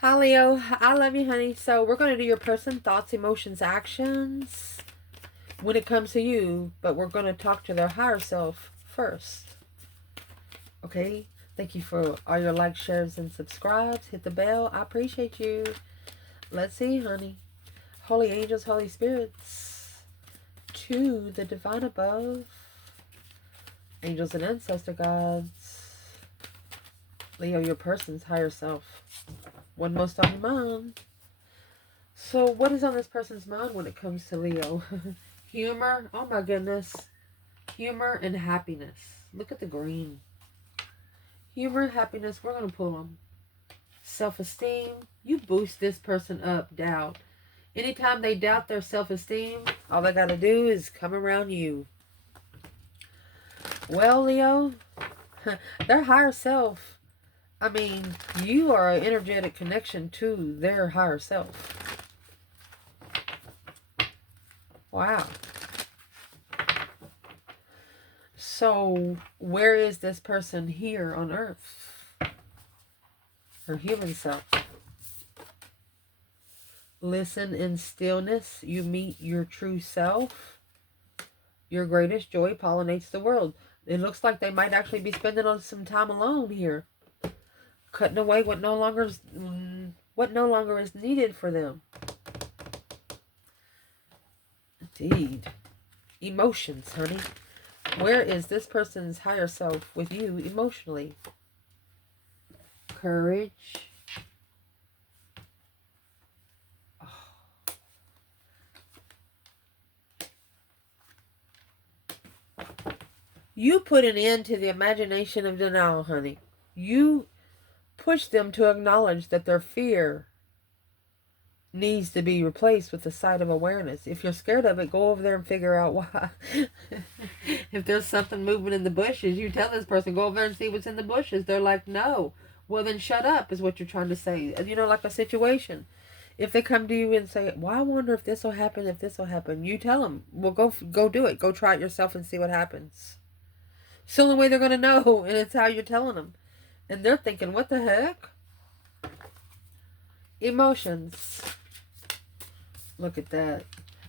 Hi, Leo. I love you, honey. So we're going to do your person, thoughts, emotions, actions when it comes to you, but we're going to talk to their higher self first. Okay? Thank you for all your likes, shares, and subscribes. Hit the bell. I appreciate you. Let's see, honey. Holy angels, holy spirits, to the divine above, angels and ancestor gods, Leo, your person's higher self. What most on your mind? So what is on this person's mind when it comes to Leo? Humor. Oh my goodness. Humor and happiness. Look at the green. Humor, happiness. We're going to pull them. Self-esteem. You boost this person up. Doubt. Anytime they doubt their self-esteem, all they got to do is come around you. Well, Leo, their higher self, I mean, you are an energetic connection to their higher self. Wow. So, where is this person here on Earth? Her human self. Listen in stillness. You meet your true self. Your greatest joy pollinates the world. It looks like they might actually be spending some time alone here. Cutting away what no longer is needed for them. Indeed. Emotions, honey. Where is this person's higher self with you emotionally? Courage. Oh. You put an end to the imagination of denial, honey. You push them to acknowledge that their fear needs to be replaced with the sight of awareness. If you're scared of it, go over there and figure out why. If there's something moving in the bushes, you tell this person, go over there and see what's in the bushes. They're like, no. Well, then shut up is what you're trying to say. You know, like a situation. If they come to you and say, well, I wonder if this will happen, you tell them, well, go do it. Go try it yourself and see what happens. It's the only way they're going to know, and it's how you're telling them. And they're thinking, what the heck? Emotions. Look at that.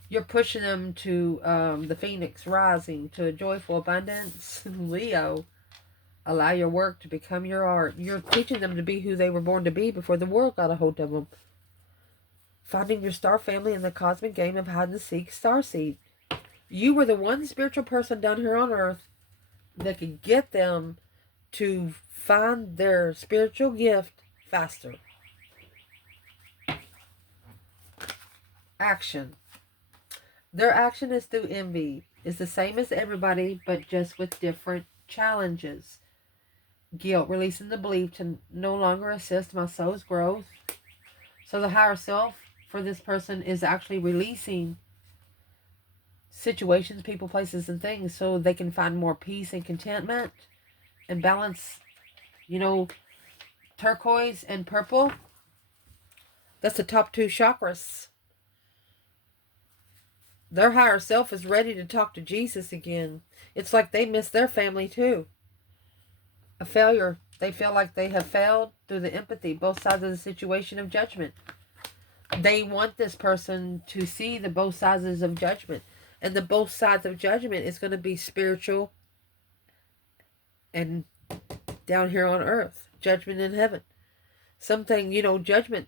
You're pushing them to the phoenix rising, to a joyful abundance. Leo, allow your work to become your art. You're teaching them to be who they were born to be before the world got a hold of them. Finding your star family in the cosmic game of hide and seek starseed. You were the one spiritual person down here on Earth that could get them to find their spiritual gift faster. Action. Their action is through envy. It's the same as everybody, but just with different challenges. Guilt, releasing the belief to no longer assist my soul's growth. So the higher self for this person is actually releasing situations, people, places, and things so they can find more peace and contentment and balance. You know, turquoise and purple, that's the top two chakras. Their higher self is ready to talk to Jesus again. It's like they miss their family too. A failure. They feel like they have failed through the empathy, both sides of the situation of judgment. They want this person to see the both sides of judgment. And the both sides of judgment is going to be spiritual and down here on earth. Judgment in heaven. Something, judgment.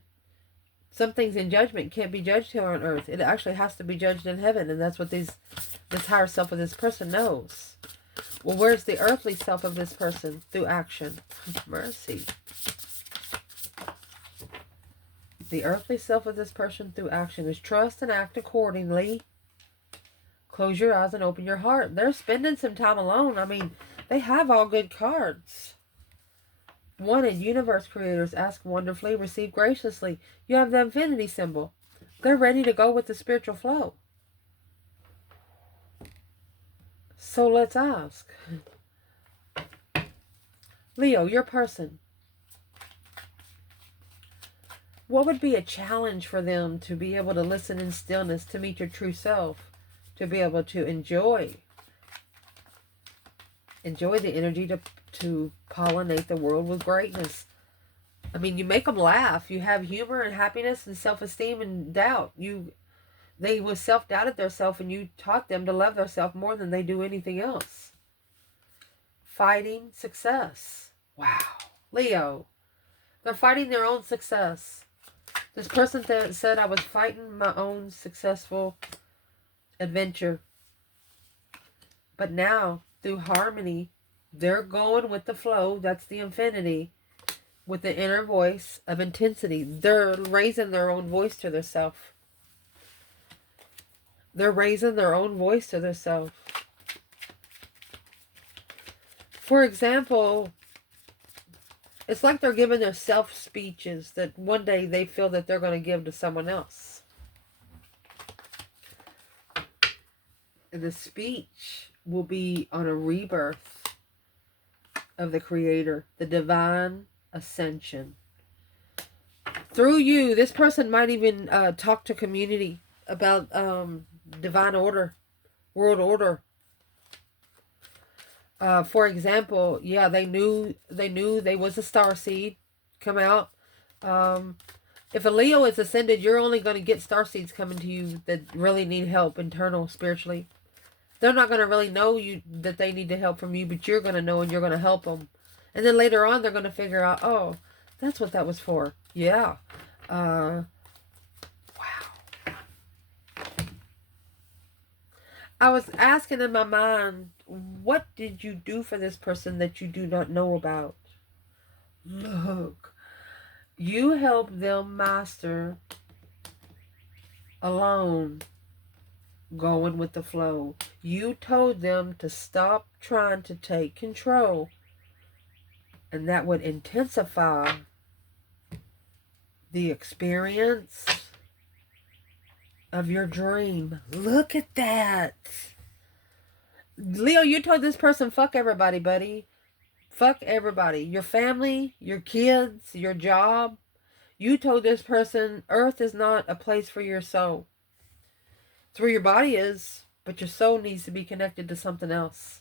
Some things in judgment can't be judged here on earth. It actually has to be judged in heaven. And that's what this higher self of this person knows. Well, where's the earthly self of this person? Through action. Mercy. The earthly self of this person through action is trust and act accordingly. Close your eyes and open your heart. They're spending some time alone. I mean, they have all good cards. Wanted, universe creators, ask wonderfully, receive graciously. You have the infinity symbol. They're ready to go with the spiritual flow. So let's ask. Leo, your person. What would be a challenge for them to be able to listen in stillness, to meet your true self, to be able to enjoy the energy to pollinate the world with greatness? I mean, you make them laugh. You have humor and happiness and self-esteem and doubt. They was self-doubted themselves, and you taught them to love themselves more than they do anything else. Fighting success. Wow. Leo. They're fighting their own success. This person said, I was fighting my own successful adventure. But now, through harmony, they're going with the flow. That's the infinity. With the inner voice of intensity. They're raising their own voice to themselves. They're raising their own voice to themselves. For example, it's like they're giving their self speeches that one day they feel that they're going to give to someone else. And the speech will be on a rebirth of the Creator, the divine ascension. Through you, this person might even talk to community about divine order, world order. For example, yeah, they knew they was a star seed come out. If a Leo is ascended, you're only going to get star seeds coming to you that really need help internal, spiritually. They're not going to really know that they need the help from you, but you're going to know and you're going to help them. And then later on, they're going to figure out, oh, that's what that was for. Yeah. Wow. I was asking in my mind, what did you do for this person that you do not know about? Look, you helped them master alone, going with the flow. You told them to stop trying to take control, and that would intensify the experience of your dream. Look at that. Leo, you told this person, fuck everybody, buddy. Fuck everybody. Your family, your kids, your job. You told this person, earth is not a place for your soul. It's where your body is, but your soul needs to be connected to something else.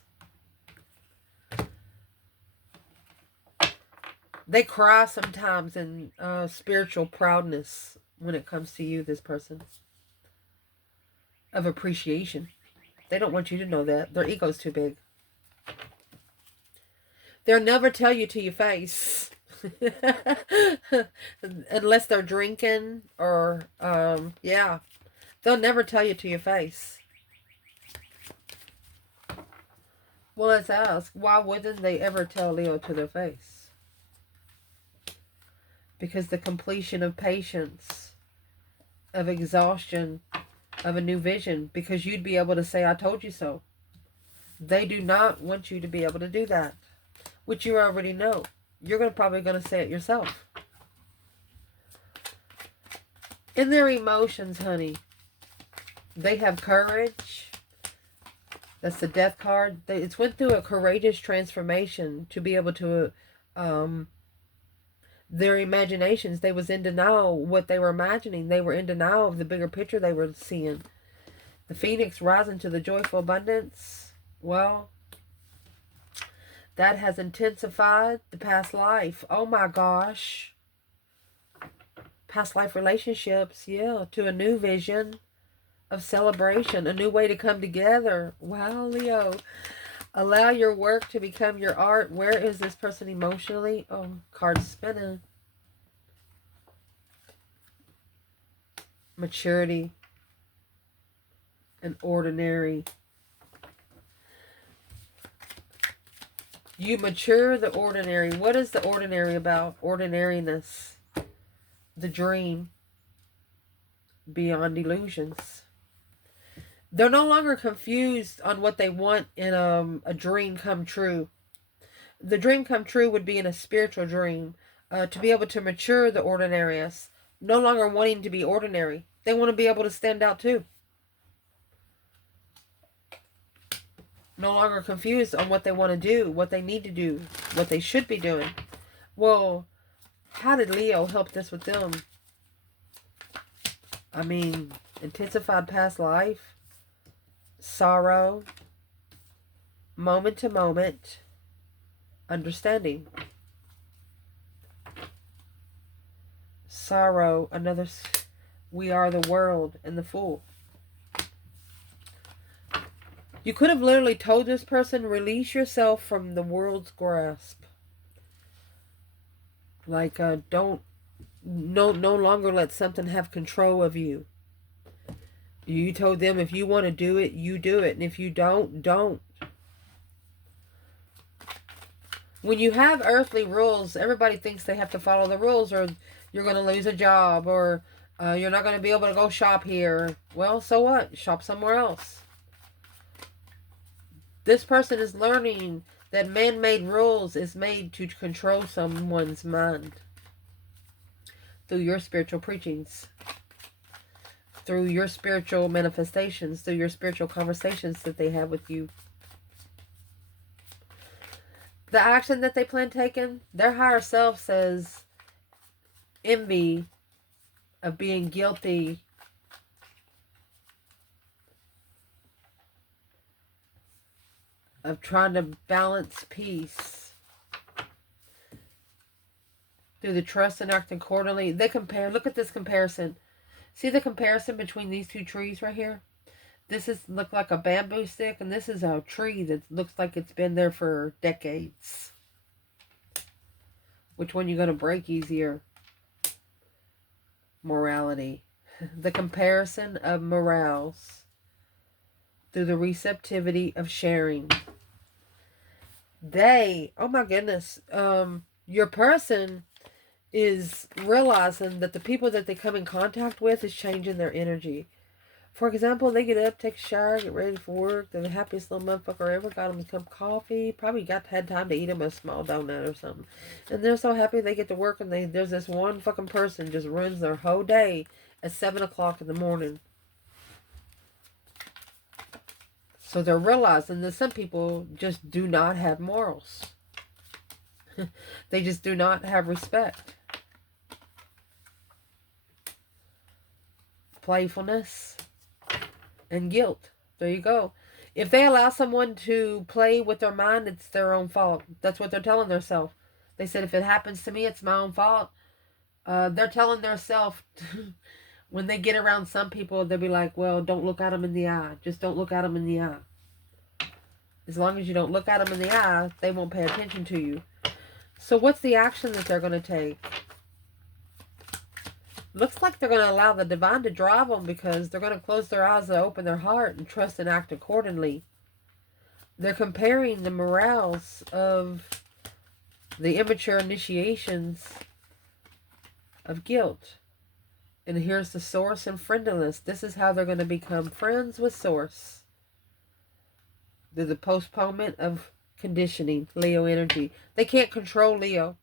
They cry sometimes in spiritual proudness when it comes to you, this person. Of appreciation. They don't want you to know that. Their ego's too big. They'll never tell you to your face. Unless they're drinking or, yeah. They'll never tell you to your face. Well, let's ask, why wouldn't they ever tell Leo to their face? Because the completion of patience, of exhaustion, of a new vision, because you'd be able to say, I told you so. They do not want you to be able to do that, which you already know. You're probably going to say it yourself. In their emotions, honey, they have courage. That's the death card. It's went through a courageous transformation to be able to, their imaginations, they was in denial what they were imagining. They were in denial of the bigger picture they were seeing. The phoenix rising to the joyful abundance. Well, that has intensified the past life. Oh my gosh. Past life relationships, yeah, to a new vision of celebration, a new way to come together. Wow, Leo. Allow your work to become your art. Where is this person emotionally? Oh, card spinning. Maturity. And ordinary. You mature the ordinary. What is the ordinary about? Ordinariness. The dream. Beyond illusions. They're no longer confused on what they want in a dream come true. The dream come true would be in a spiritual dream. To be able to mature the ordinariness. No longer wanting to be ordinary. They want to be able to stand out too. No longer confused on what they want to do, what they need to do, what they should be doing. Well, how did Leo help this with them? I mean, intensified past life, sorrow, moment to moment, understanding. sorrow, another we are the world, and the Fool. You could have literally told this person, release yourself from the world's grasp. Like, don't, no longer let something have control of you. You told them if you want to do it, you do it. And if you don't, don't. When you have earthly rules, everybody thinks they have to follow the rules, or you're going to lose a job, or you're not going to be able to go shop here. Well, so what? Shop somewhere else. This person is learning that man-made rules is made to control someone's mind. Through your spiritual preachings. Through your spiritual manifestations. Through your spiritual conversations that they have with you. The action that they plan taking, their higher self says envy of being guilty of trying to balance peace through the trust and acting accordingly. They compare. Look at this comparison. See the comparison between these two trees right here? This is look like a bamboo stick, and this is a tree that looks like it's been there for decades. Which one you going to break easier? Morality. The comparison of morals through the receptivity of sharing. They, oh my goodness, your person is realizing that the people that they come in contact with is changing their energy. For example, they get up, take a shower, get ready for work. They're the happiest little motherfucker ever. Got them a cup of coffee. Probably had time to eat them a small donut or something. And they're so happy they get to work, and there's this one fucking person just ruins their whole day at 7 o'clock in the morning. So they're realizing that some people just do not have morals. They just do not have respect. Playfulness and guilt. There you go. If they allow someone to play with their mind, it's their own fault. That's what they're telling themselves. They said, if it happens to me, it's my own fault. They're telling themselves, when they get around some people, they'll be like, well, don't look at them in the eye. Just don't look at them in the eye. As long as you don't look at them in the eye, they won't pay attention to you. So what's the action that they're going to take? Looks like they're going to allow the divine to drive them, because they're going to close their eyes and open their heart and trust and act accordingly. They're comparing the morals of the immature initiations of guilt. And here's the source and friendliness. This is how they're going to become friends with source. Through the postponement of conditioning, Leo energy. They can't control Leo.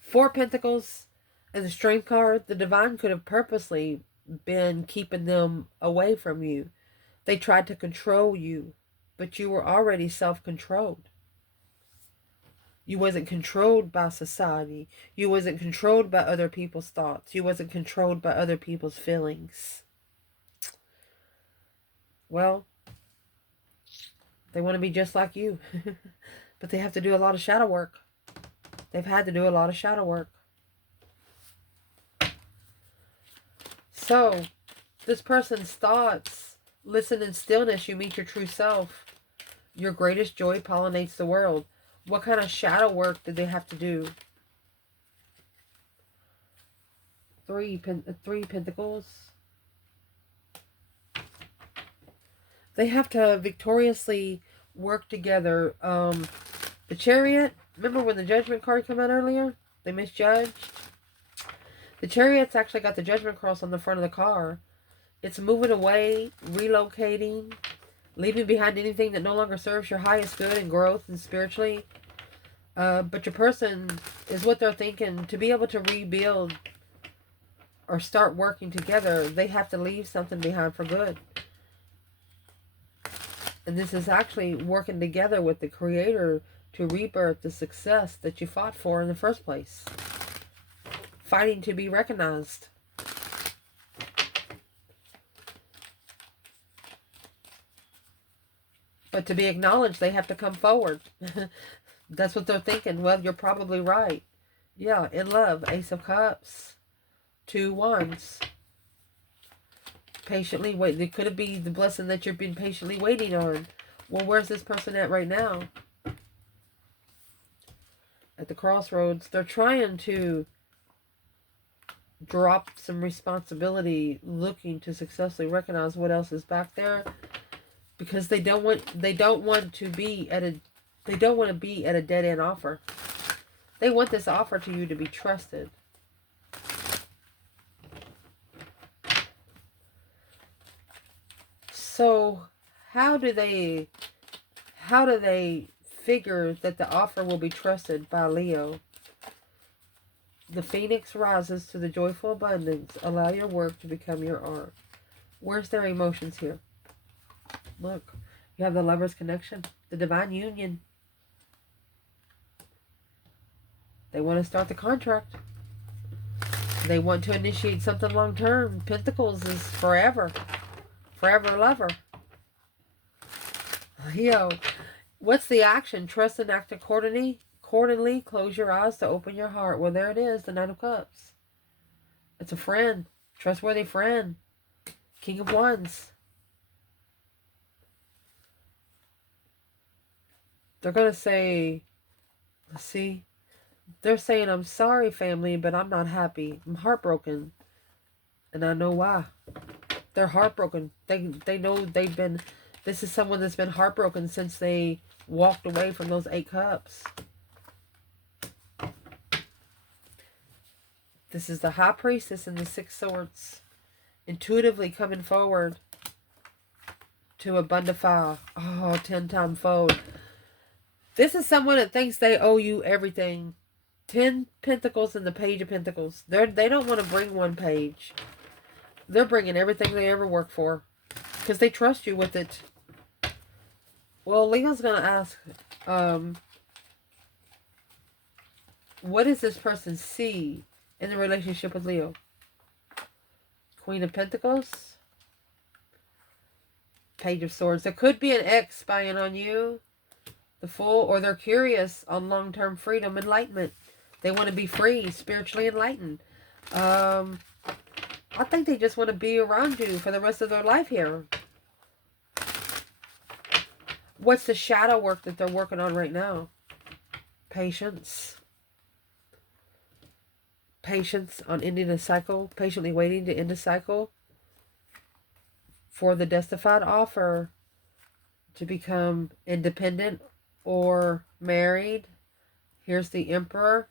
4 Pentacles and the Strength card. The divine could have purposely been keeping them away from you. They tried to control you, but you were already self-controlled. You wasn't controlled by society. You wasn't controlled by other people's thoughts. You wasn't controlled by other people's feelings. Well, they want to be just like you. But they have to do a lot of shadow work. They've had to do a lot of shadow work. So, this person's thoughts, listen in stillness, you meet your true self. Your greatest joy pollinates the world. What kind of shadow work did they have to do? 3 Pentacles. They have to victoriously work together. The Chariot. Remember when the Judgment card came out earlier? They misjudged. The Chariot's actually got the Judgment cross on the front of the car. It's moving away, relocating, leaving behind anything that no longer serves your highest good and growth and spiritually. But your person is what they're thinking. To be able to rebuild or start working together, they have to leave something behind for good. And this is actually working together with the Creator to rebirth the success that you fought for in the first place. Fighting to be recognized. But to be acknowledged, they have to come forward. That's what they're thinking. Well, you're probably right. Yeah, in love. Ace of Cups. Two Wands. Patiently wait. It could be the blessing that you've been patiently waiting on. Well, where's this person at right now? At the crossroads. They're trying to drop some responsibility, looking to successfully recognize what else is back there, because they don't want to be at a dead end offer. They want this offer to you to be trusted. So how do they figure that the offer will be trusted by Leo? The phoenix rises to the joyful abundance. Allow your work to become your art. Where's their emotions here? Look, you have the lover's connection, the divine union. They want to start the contract. They want to initiate something long term. Pentacles is forever. Forever lover. Leo, what's the action? Trust and act accordingly. Close your eyes to open your heart. Well, there it is, the Knight of Cups. It's a friend. Trustworthy friend. King of Wands. They're going to say, let's see. They're saying, I'm sorry, family, but I'm not happy. I'm heartbroken. And I know why. They're heartbroken. They know this is someone that's been heartbroken since they walked away from those 8 cups. This is the High Priestess and the 6 Swords. Intuitively coming forward to abundify. Oh, 10-time fold. This is someone that thinks they owe you everything. 10 Pentacles and the Page of Pentacles. They don't want to bring one page. They're bringing everything they ever worked for. Because they trust you with it. Well, Leo's going to ask, what does this person see in the relationship with Leo? Queen of Pentacles. Page of Swords. There could be an ex spying on you. The Fool. Or they're curious on long-term freedom, enlightenment. They want to be free, spiritually enlightened. I think they just want to be around you for the rest of their life here. What's the shadow work that they're working on right now? Patience. Patience on ending a cycle. Patiently waiting to end a cycle. For the justified offer to become independent or married. Here's the Emperor.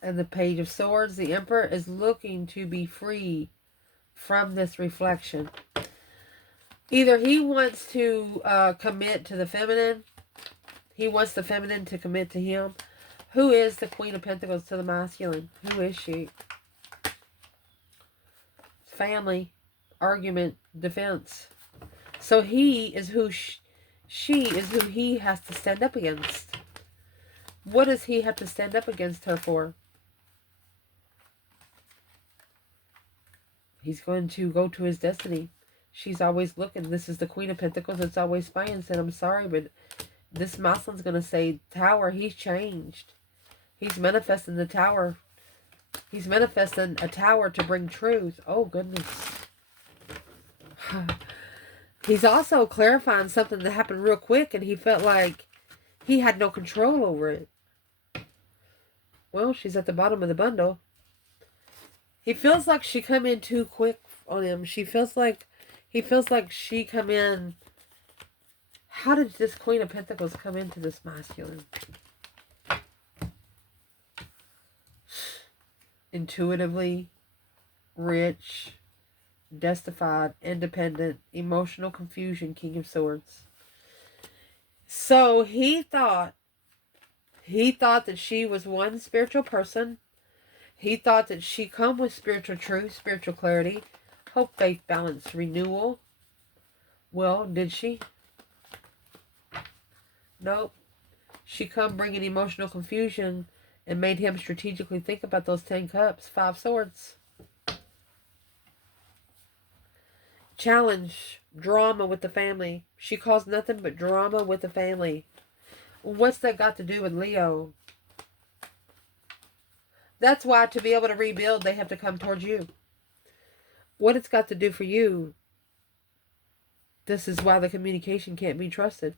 And the Page of Swords. The Emperor is looking to be free from this reflection. Either he wants to commit to the feminine. He wants the feminine to commit to him. Who is the Queen of Pentacles to the masculine? Who is she? Family, argument, defense. So he is who she is who he has to stand up against. What does he have to stand up against her for? He's going to go to his destiny. She's always looking. This is the Queen of Pentacles. It's always spying. Said, I'm sorry, but this masculine's going to say, Tower, he's changed. He's manifesting the Tower. He's manifesting a tower to bring truth. Oh, goodness. He's also clarifying something that happened real quick, and he felt like he had no control over it. Well, she's at the bottom of the bundle. He feels like she come in too quick on him. He feels like she come in. How did this Queen of Pentacles come into this masculine? Intuitively, rich, justified, independent, emotional confusion, King of Swords. So he thought that she was one spiritual person. He thought that she come with spiritual truth, spiritual clarity, hope, faith, balance, renewal. Well, did she? Nope. She come bringing emotional confusion and made him strategically think about those 10 cups, 5 swords. Challenge, drama with the family. She caused nothing but drama with the family. What's that got to do with Leo? That's why to be able to rebuild, they have to come towards you. What it's got to do for you, this is why the communication can't be trusted.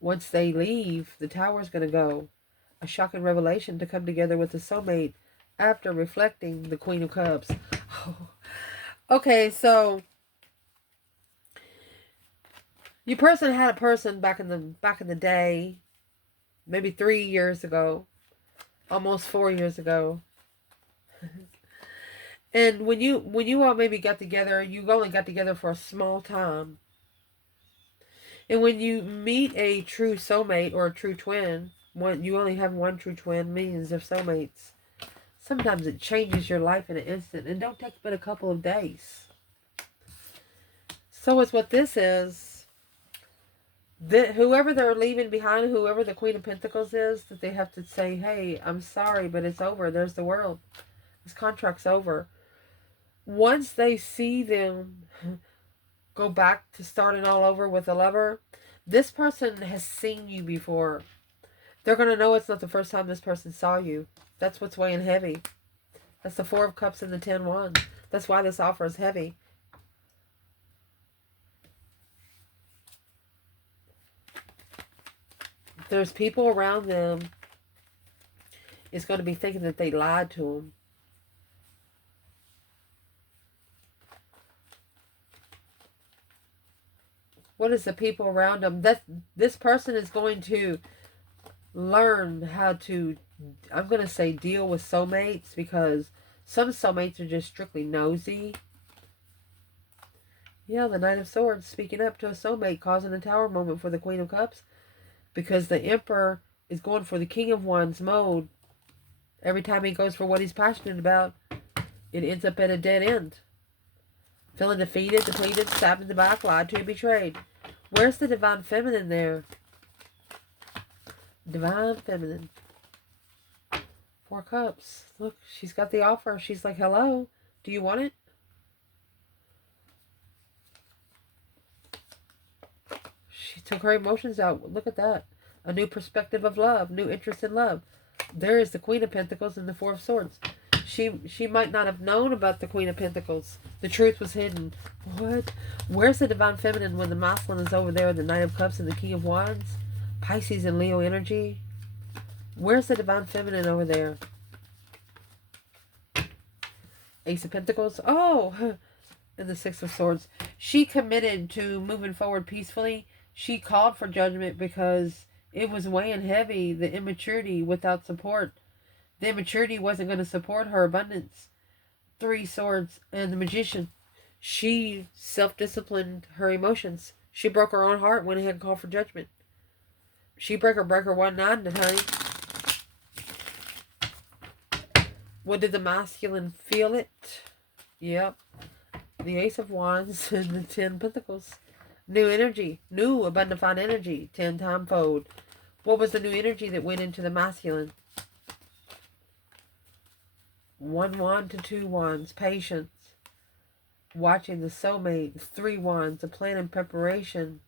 Once they leave, the tower's going to go. A shocking revelation to come together with the soulmate after reflecting the Queen of Cups. Okay, so your person had a person back in the day, maybe 3 years ago, almost 4 years ago. And when you all maybe got together, you only got together for a small time. And when you meet a true soulmate or a true twin, you only have one true twin, millions of soulmates. Sometimes it changes your life in an instant, and don't take but a couple of days. So it's what this is. Whoever they're leaving behind, whoever the Queen of Pentacles is, that they have to say, hey, I'm sorry, but it's over. There's the world. This contract's over. Once they see them go back to starting all over with a lover, this person has seen you before. They're going to know it's not the first time this person saw you. That's what's weighing heavy. That's the Four of Cups and the 10 Wands. That's why this offer is heavy. There's people around them is going to be thinking that they lied to them. What is the people around them? This person is going to learn how to, I'm going to say, deal with soulmates, because some soulmates are just strictly nosy. Yeah, the Knight of Swords speaking up to a soulmate, causing a tower moment for the Queen of Cups, because the Emperor is going for the King of Wands mode. Every time he goes for what he's passionate about, it ends up at a dead end. Feeling defeated, depleted, stabbed in the back, lied to, and betrayed. Where's the Divine Feminine there? Divine Feminine. Four Cups. Look, she's got the offer. She's like, hello, do you want it? She took her emotions out. Look at that. A new perspective of love. New interest in love. There is the Queen of Pentacles and the Four of Swords. She might not have known about the Queen of Pentacles. The truth was hidden. What? Where's the Divine Feminine when the Masculine is over there, the Knight of Cups and the King of Wands? Pisces and Leo energy. Where's the Divine Feminine over there? Ace of Pentacles. Oh, and the Six of Swords. She committed to moving forward peacefully. She called for judgment because it was weighing heavy, the immaturity without support. The immaturity wasn't going to support her abundance. Three Swords and the Magician. She self-disciplined her emotions. She broke her own heart, went ahead and called for judgment. She breaker 1-9, honey. What did the Masculine feel it? Yep. The Ace of Wands and the 10 Pentacles. New energy. New abundant energy. 10-time fold. What was the new energy that went into the Masculine? 1 wand to 2 wands. Patience. Watching the soulmate. 3 wands. A plan and preparation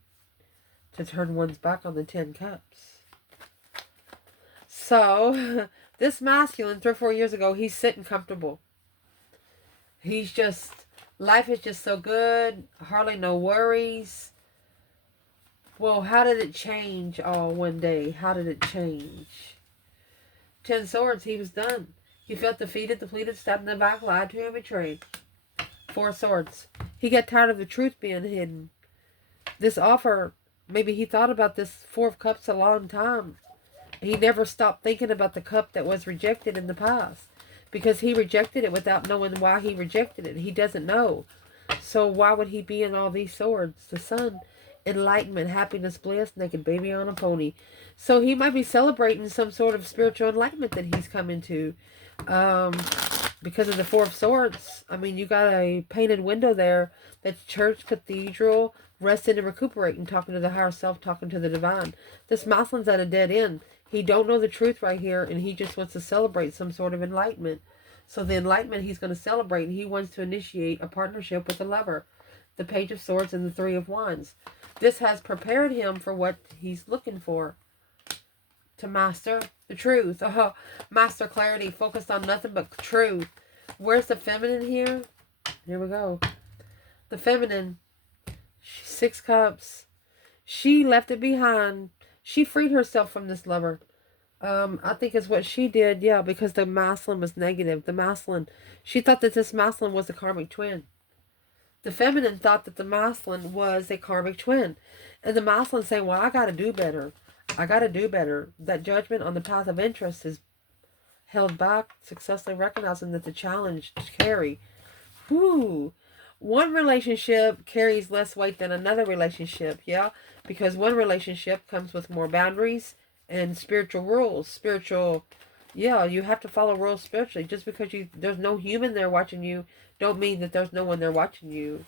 to turn one's back on the 10 Cups. So, this Masculine, 3 or 4 years ago, he's sitting comfortable. He's just, life is just so good. Hardly no worries. Well, how did it change all one day? How did it change? 10 Swords, he was done. He felt defeated, depleted, stabbed in the back, lied to, and betrayed. 4 Swords. He got tired of the truth being hidden. This offer, maybe he thought about this 4 of Cups a long time. He never stopped thinking about the cup that was rejected in the past, because he rejected it without knowing why he rejected it. He doesn't know. So why would he be in all these swords? The Sun, enlightenment, happiness, bliss, naked baby on a pony. So he might be celebrating some sort of spiritual enlightenment that he's come into. Because of the 4 of Swords. I mean, you got a painted window there. That's church, cathedral, resting and recuperating, talking to the higher self, talking to the divine. This Masculine's at a dead end. He don't know the truth right here, and he just wants to celebrate some sort of enlightenment. So the enlightenment he's going to celebrate, and he wants to initiate a partnership with a lover. The Page of Swords and the 3 of Wands. This has prepared him for what he's looking for. To master the truth. Oh, master clarity. Focused on nothing but truth. Where's the feminine here? Here we go. The feminine. 6 cups. She left it behind. She freed herself from this lover. I think it's what she did, yeah, because the masculine was negative. The masculine, she thought that this masculine was a karmic twin. The feminine thought that the masculine was a karmic twin. And the masculine saying, well, I got to do better. I got to do better. That judgment on the path of interest is held back, successfully recognizing that the challenge to carry. Whoo! One relationship carries less weight than another relationship, yeah? Because one relationship comes with more boundaries and spiritual rules. Yeah, you have to follow rules spiritually. Just because there's no human there watching you, don't mean that there's no one there watching you.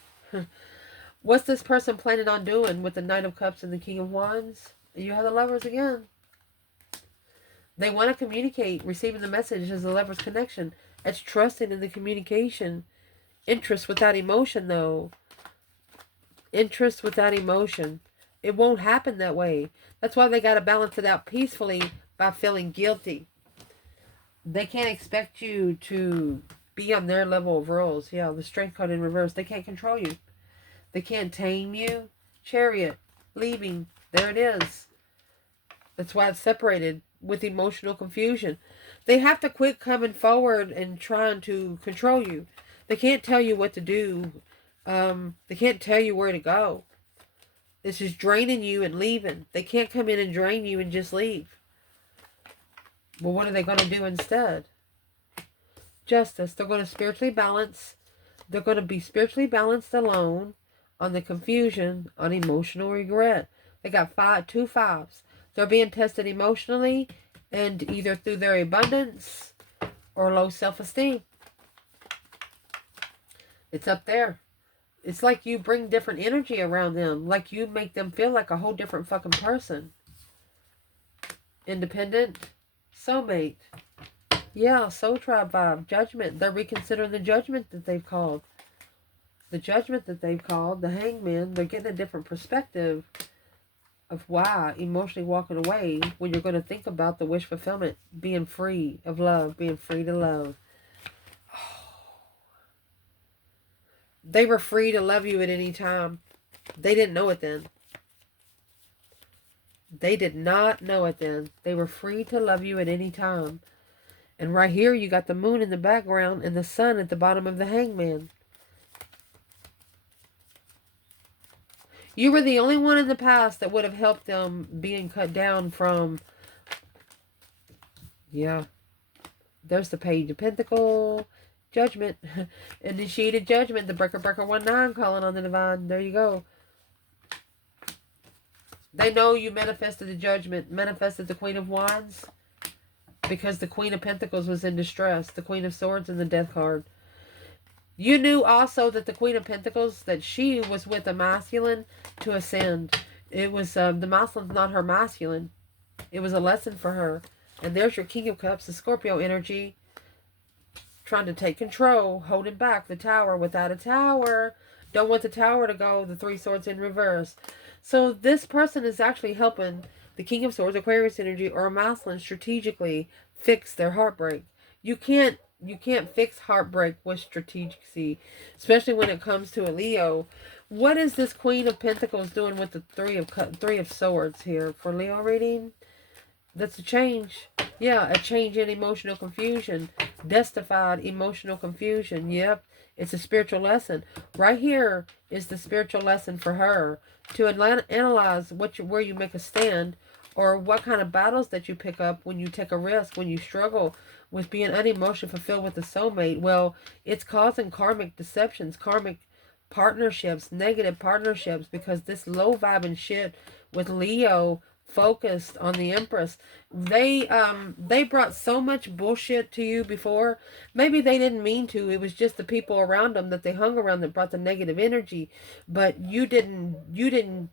What's this person planning on doing with the Knight of Cups and the King of Wands? You have the Lovers again. They want to communicate. Receiving the message is the Lover's connection. It's trusting in the communication. Interest without emotion, though. Interest without emotion. It won't happen that way. That's why they got to balance it out peacefully by feeling guilty. They can't expect you to be on their level of rules. Yeah, the Strength card in reverse. They can't control you. They can't tame you. Chariot. Leaving. There it is. That's why it's separated with emotional confusion. They have to quit coming forward and trying to control you. They can't tell you what to do. They can't tell you where to go. This is draining you and leaving. They can't come in and drain you and just leave. Well, what are they going to do instead? Justice. They're going to spiritually balance. They're going to be spiritually balanced alone on the confusion, on emotional regret. They got 2 5s. They're being tested emotionally and either through their abundance or low self-esteem. It's up there. It's like you bring different energy around them. Like you make them feel like a whole different fucking person. Independent. Soulmate. Yeah, soul tribe vibe. Judgment. They're reconsidering the judgment that they've called. The judgment that they've called. The hangman. They're getting a different perspective of why emotionally walking away when you're going to think about the wish fulfillment. Being free of love. Being free to love. They were free to love you at any time. They didn't know it then. They did not know it then. They were free to love you at any time. And right here you got the moon in the background and the sun at the bottom of the hangman. You were the only one in the past that would have helped them being cut down from... Yeah. There's the Page of Pentacles. Judgment. Initiated judgment. The breaker 19 calling on the divine. There you go. They know you manifested the judgment. Manifested the Queen of Wands. Because the Queen of Pentacles was in distress. The Queen of Swords and the Death card. You knew also that the Queen of Pentacles, that she was with a masculine to ascend. It was, the masculine's not her masculine. It was a lesson for her. And there's your King of Cups, the Scorpio energy. Trying to take control, holding back the Tower without a tower. Don't want the Tower to go, the 3 swords in reverse. So this person is actually helping the King of Swords, Aquarius energy, or a masculine strategically fix their heartbreak. You can't fix heartbreak with strategy, especially when it comes to a Leo. What is this Queen of Pentacles doing with the Three of Swords here for Leo reading? That's a change. Yeah, a change in emotional confusion. Destified emotional confusion. Yep, it's a spiritual lesson. Right here is the spiritual lesson for her. To analyze where you make a stand, or what kind of battles that you pick up when you take a risk, when you struggle with being unemotionally fulfilled with a soulmate. Well, it's causing karmic deceptions, karmic partnerships, negative partnerships, because this low vibing shit with Leo focused on the Empress. They brought so much bullshit to you before. Maybe they didn't mean to. It was just the people around them that they hung around that brought the negative energy. But you didn't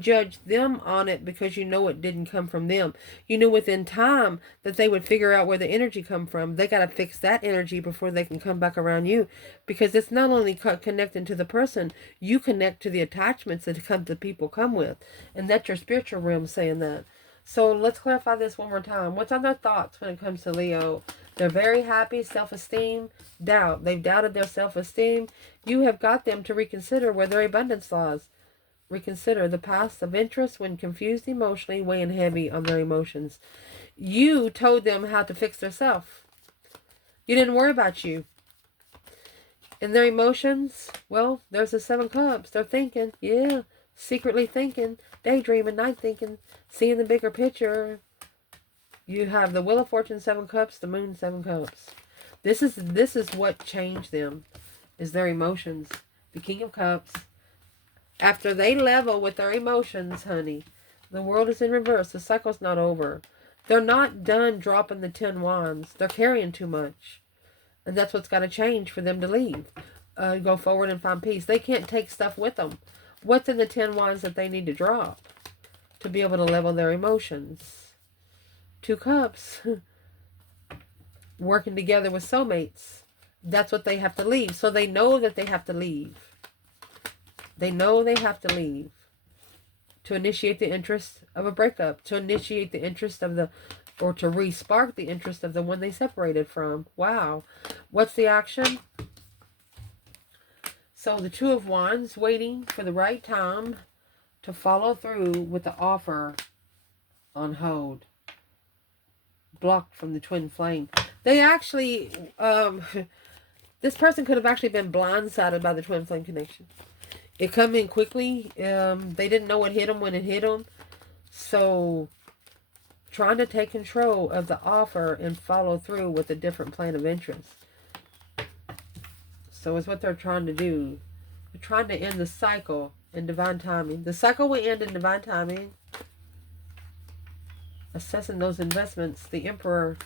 judge them on it because you know it didn't come from them. You knew within time that they would figure out where the energy come from. They got to fix that energy before they can come back around you. Because it's not only connecting to the person, you connect to the attachments that the people come with. And that's your spiritual realm saying that. So let's clarify this one more time. What's on their thoughts when it comes to Leo? They're very happy, self-esteem, doubt. They've doubted their self-esteem. You have got them to reconsider where their abundance lies. Reconsider the past of interest when confused emotionally, weighing heavy on their emotions. You told them how to fix themselves. You didn't worry about you. In their emotions, well, there's the 7 cups. They're thinking, yeah, secretly thinking, daydreaming, night thinking, seeing the bigger picture. You have the Wheel of Fortune 7 cups, the Moon 7 cups. This is what changed them, is their emotions. The King of Cups. After they level with their emotions, honey, the world is in reverse. The cycle's not over. They're not done dropping the 10 wands. They're carrying too much. And that's what's got to change for them to leave. Go forward and find peace. They can't take stuff with them. What's in the 10 wands that they need to drop to be able to level their emotions? 2 cups. Working together with soulmates. That's what they have to leave. So they know that they have to leave. They know they have to leave. To initiate the interest of a breakup. To initiate the interest of the... or to re-spark the interest of the one they separated from. Wow. What's the action? So the 2 of Wands, waiting for the right time to follow through with the offer on hold. Blocked from the twin flame. They actually, this person could have actually been blindsided by the twin flame connection. It come in quickly. They didn't know what hit them when it hit them. So... trying to take control of the offer and follow through with a different plan of interest. So it's what they're trying to do. They're trying to end the cycle in divine timing. The cycle will end in divine timing. Assessing those investments, the Emperor,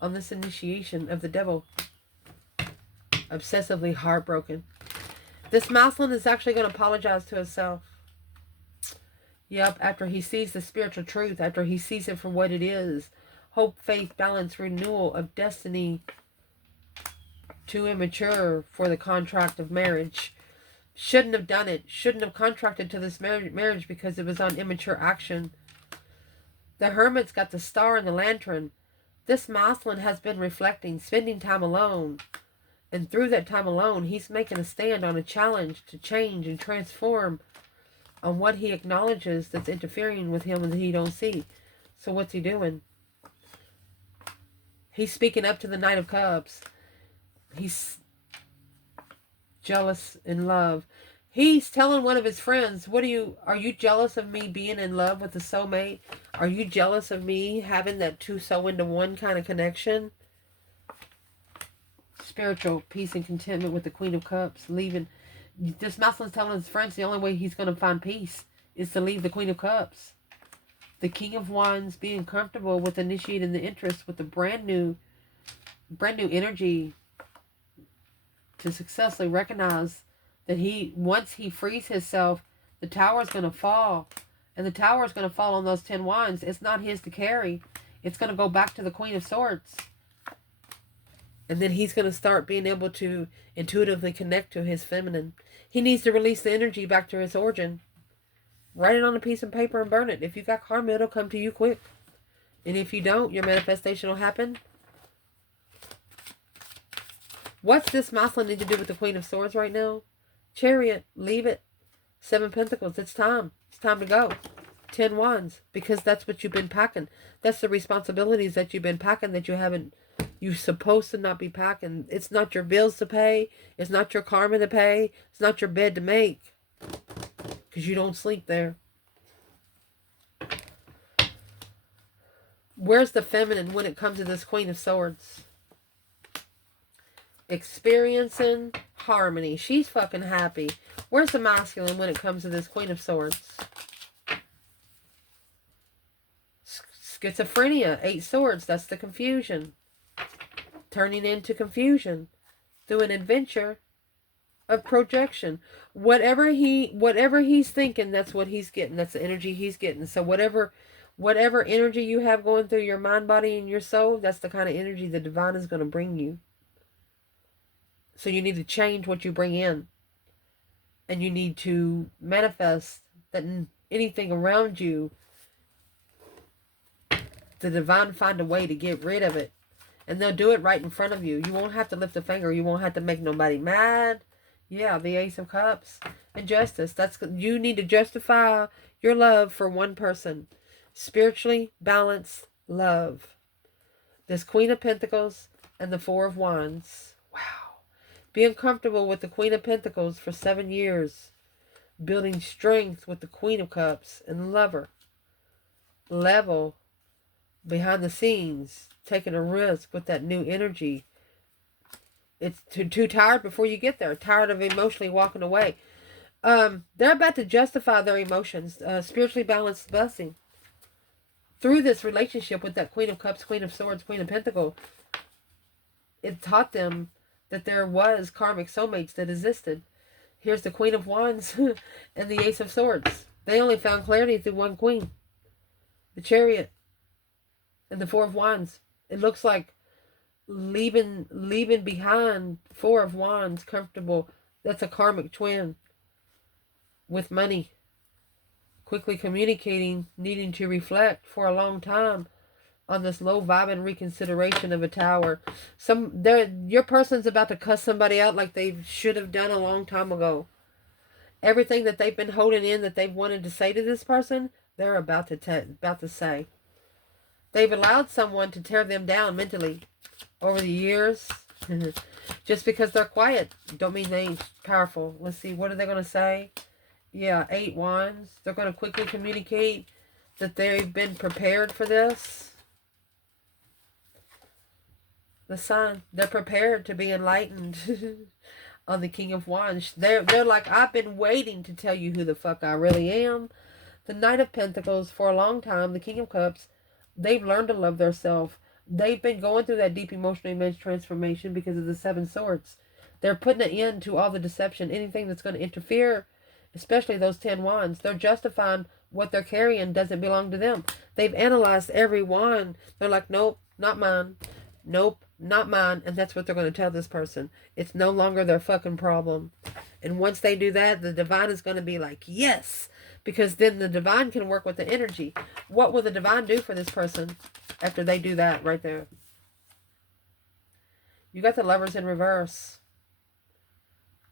on this initiation of the devil. Obsessively heartbroken. This masculine is actually going to apologize to himself. Yep, after he sees the spiritual truth, after he sees it for what it is. Hope, faith, balance, renewal of destiny. Too immature for the contract of marriage. Shouldn't have done it. Shouldn't have contracted to this marriage because it was on immature action. The Hermit's got the star and the lantern. This masculine has been reflecting, spending time alone. And through that time alone, he's making a stand on a challenge to change and transform on what he acknowledges that's interfering with him and that he don't see. So what's he doing? He's speaking up to the Knight of Cups. He's jealous in love. He's telling one of his friends, are you jealous of me being in love with a soulmate? Are you jealous of me having that 2 soul into 1 kind of connection? Spiritual peace and contentment with the Queen of Cups, leaving. This masculine's telling his friends the only way he's going to find peace is to leave the Queen of Cups. The King of Wands being comfortable with initiating the interest with the brand new energy to successfully recognize that once he frees himself, the tower is going to fall. And the tower is going to fall on those 10 wands. It's not his to carry. It's going to go back to the Queen of Swords. And then he's going to start being able to intuitively connect to his feminine. He needs to release the energy back to its origin. Write it on a piece of paper and burn it. If you got karma, it'll come to you quick. And if you don't, your manifestation will happen. What's this masculine need to do with the Queen of Swords right now? Chariot, leave it. 7 Pentacles, it's time. It's time to go. 10 Wands, because that's what you've been packing. That's the responsibilities that you've been packing that you haven't. You're supposed to not be packing. It's not your bills to pay. It's not your karma to pay. It's not your bed to make. Because you don't sleep there. Where's the feminine when it comes to this Queen of Swords? Experiencing harmony. She's fucking happy. Where's the masculine when it comes to this Queen of Swords? Schizophrenia. 8 swords. That's the confusion. Turning into confusion through an adventure of projection. Whatever he's thinking, that's what he's getting. That's the energy he's getting. So whatever energy you have going through your mind, body, and your soul, that's the kind of energy the divine is going to bring you. So you need to change what you bring in. And you need to manifest that anything around you the divine find a way to get rid of it. And they'll do it right in front of you. You won't have to lift a finger. You won't have to make nobody mad. Yeah, the Ace of Cups. And justice. You need to justify your love for one person. Spiritually balanced love. This Queen of Pentacles and the Four of Wands. Wow. Being comfortable with the Queen of Pentacles for 7 years. Building strength with the Queen of Cups and Lover. Level behind the scenes. Taking a risk with that new energy. It's too tired before you get there. Tired of emotionally walking away. They're about to justify their emotions. Spiritually balanced blessing. Through this relationship with that Queen of Cups, Queen of Swords, Queen of Pentacles, it taught them that there was karmic soulmates that existed. Here's the Queen of Wands and the Ace of Swords. They only found clarity through one queen. The Chariot and the Four of Wands. It looks like leaving behind Four of Wands comfortable. That's a karmic twin with money. Quickly communicating, needing to reflect for a long time on this low vibing reconsideration of a Tower. Your person's about to cuss somebody out like they should have done a long time ago. Everything that they've been holding in that they've wanted to say to this person, they're about to say. They've allowed someone to tear them down mentally over the years. Just because they're quiet don't mean they ain't powerful. Let's see, what are they going to say? Yeah, 8 Wands. They're going to quickly communicate that they've been prepared for this. The Sun. They're prepared to be enlightened on the King of Wands. They're like, I've been waiting to tell you who the fuck I really am. The Knight of Pentacles, for a long time, the King of Cups, they've learned to love themselves. They've been going through that deep emotional image transformation because of the 7 Swords. They're putting an end to all the deception, anything that's going to interfere, especially those 10 Wands. They're justifying what they're carrying doesn't belong to them. They've analyzed every wand. They're like, nope, not mine. Nope, not mine. And that's what they're going to tell this person. It's no longer their fucking problem. And once they do that, the divine is going to be like, yes. Because then the divine can work with the energy. What will the divine do for this person after they do that right there? You got the Lovers in reverse.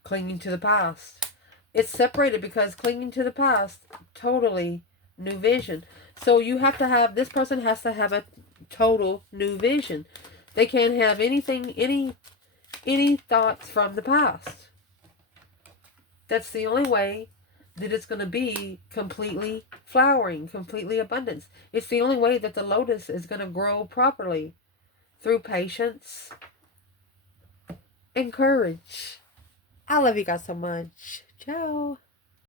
Clinging to the past. It's separated because clinging to the past, totally new vision. So you have to have, this person has to have a total new vision. They can't have anything, any thoughts from the past. That's the only way that it's going to be completely flowering, completely abundance. It's the only way that the lotus is going to grow properly, through patience and courage. I love you guys so much. Ciao.